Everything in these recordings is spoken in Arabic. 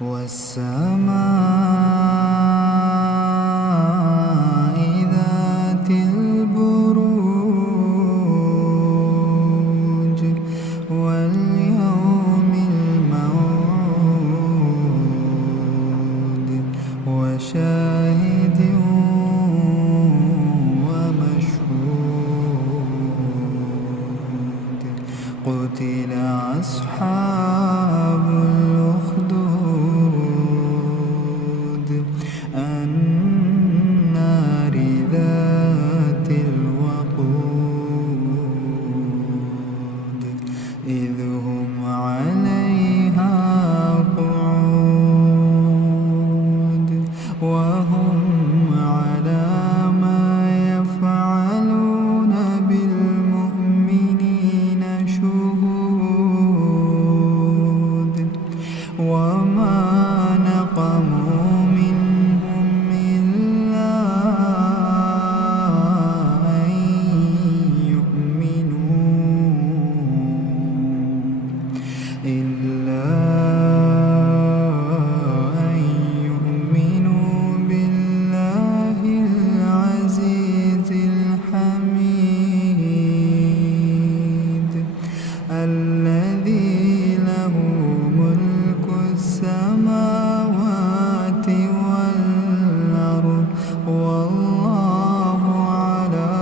والسماء ذات البروج واليوم الموعود وشاهد ومشهود قتل أصحاب الأخدود النار ذات الوقود إذ هم عليها قعود وهم على ما يفعلون بالمؤمنين شهود وما نقموا منهم إلا أن يؤمنوا بالله العزيز الحميد الذي له ملك السماوات والأرض والله على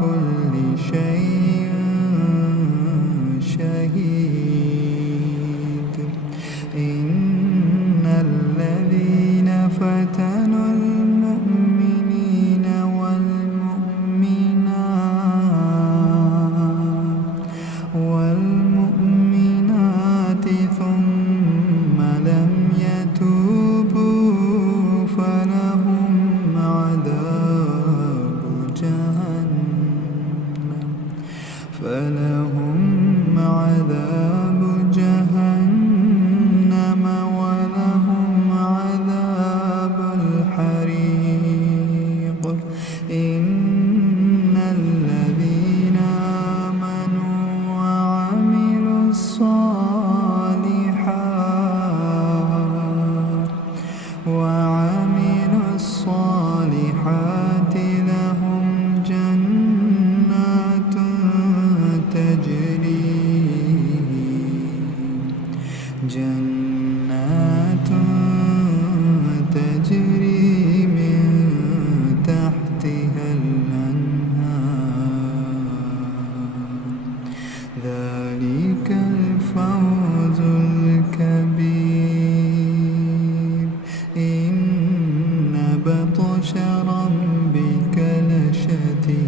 كل شيء شهيد إن الذين فتنوا المؤمنين والمؤمنات ثم لم يتوبوا فلهم عذاب جهنم ولهم عذاب الحريق إن الذين آمنوا وعملوا الصالحات لهم جنات تجري من تحتها الأنهار ذلك الفوز الكبير إن بطش ربك لشديد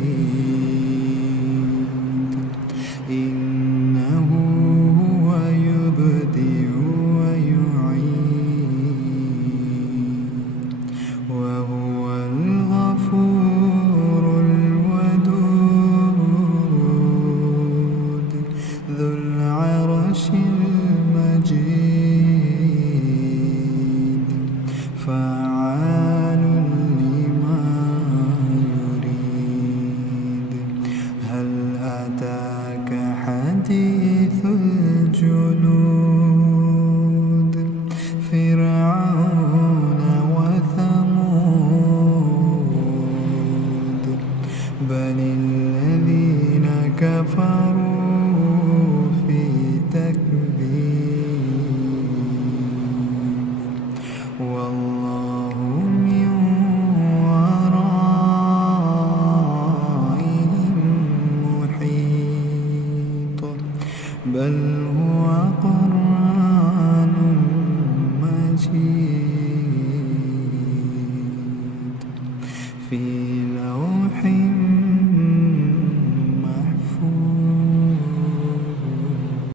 إنه هو يبدئ ويعيد وهو الغفور الودود ذو العرش المجيد فعال لما يريد هل أتاك حديث الجنود فرعون وثمود بل الذين كفروا في تكذيب والله من ورائهم محيط بل هو قرآن مجيد